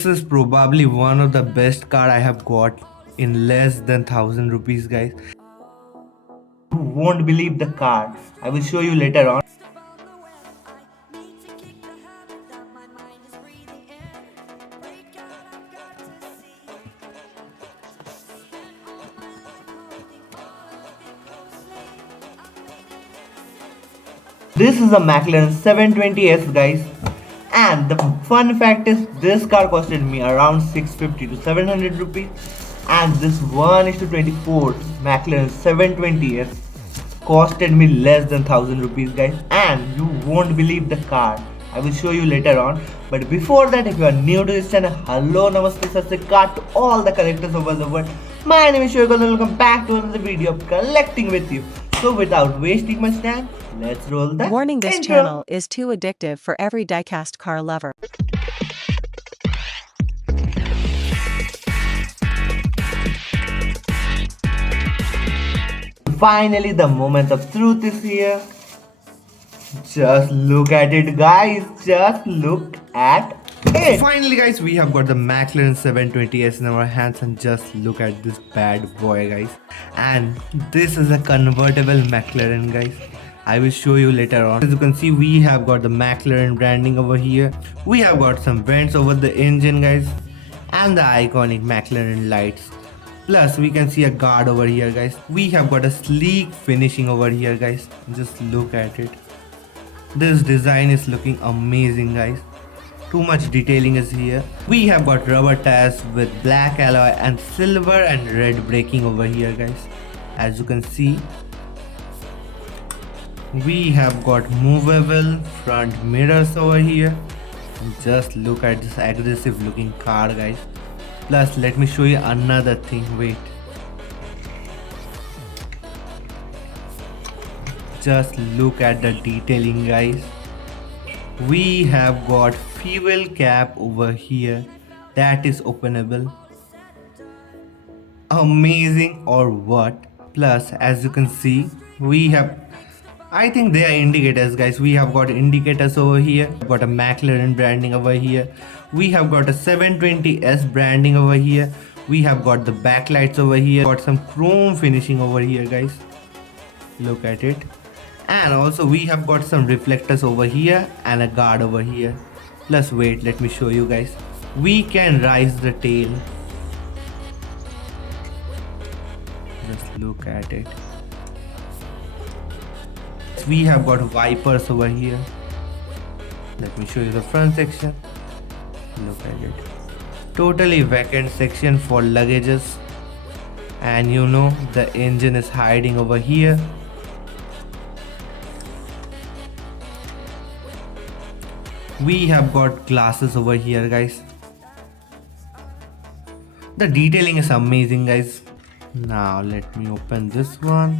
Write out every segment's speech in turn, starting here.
This is probably one of the best car I have got in less than 1000 rupees, guys. You won't believe the car. I will show you later on. This is a McLaren 720S, guys. And the fun fact is this car costed me around 650 to 700 rupees. And this 1:24 McLaren 720S costed me less than 1000 rupees, guys. And you won't believe the car. I will show you later on. But before that, if you are new to this channel, hello, namaste, sat sri akal to all the collectors over the world. My name is Shoaib and welcome back to another video of collecting with you. So without wasting much time, let's roll the Warning: this intro. channel is too addictive for every diecast car lover. Finally, the moment of truth is here. Just look at it, guys. Just look at it. Finally, guys, we have got the McLaren 720S in our hands, and just look at this bad boy, guys. And this is a convertible McLaren, guys. I will show you later on. As you can see, we have got the McLaren branding over here. We have got some vents over the engine, guys, and the iconic McLaren lights. Plus, we can see a guard over here, guys. We have got a sleek finishing over here, guys. Just look at it. This design is looking amazing, guys. Too much detailing is here. We have got rubber tires with black alloy and silver and red braking over here, guys. As you can see, we have got movable front mirrors over here. Just look at this aggressive looking car, guys. Plus, let me show you another thing. Wait. Just look at the detailing, guys. We have got fuel cap over here that is openable. Amazing or what? Plus, as you can see, we have, I think they are indicators, guys. We have got indicators over here. We've got a McLaren branding over here. We have got a 720S branding over here. We have got the backlights over here. Got some chrome finishing over here, guys. Look at it. And also we have got some reflectors over here and a guard over here. Plus, wait, let me show you, guys. We can rise the tail. Just look at it. We have got wipers over here. Let me show you the front section. Look at it. Totally vacant section for luggages. And you know the engine is hiding over here. We have got glasses over here, guys. The detailing is amazing, guys. Now let me open this one.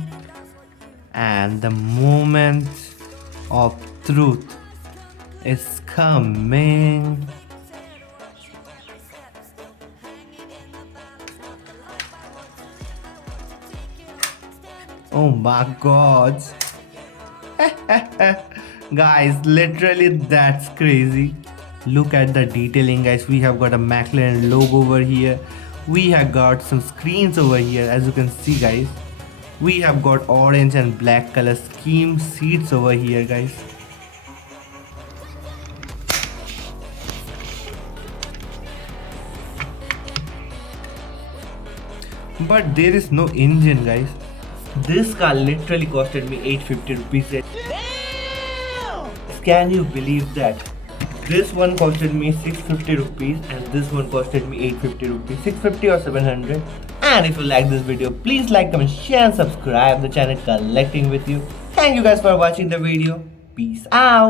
And the moment of truth is coming. Oh my god. Guys, literally that's crazy. Look at the detailing, guys. We have got a McLaren logo over here. We have got some screens over here, as you can see, guys. We have got orange and black color scheme seats over here, guys. But there is no engine, guys. This car literally costed me 850 rupees. Can you believe that? This one costed me 650 rupees and this one costed me 850 rupees. 650 or 700. And if you like this video, please like, comment, share and subscribe the channel Collecting With You. Thank you guys for watching the video. Peace out.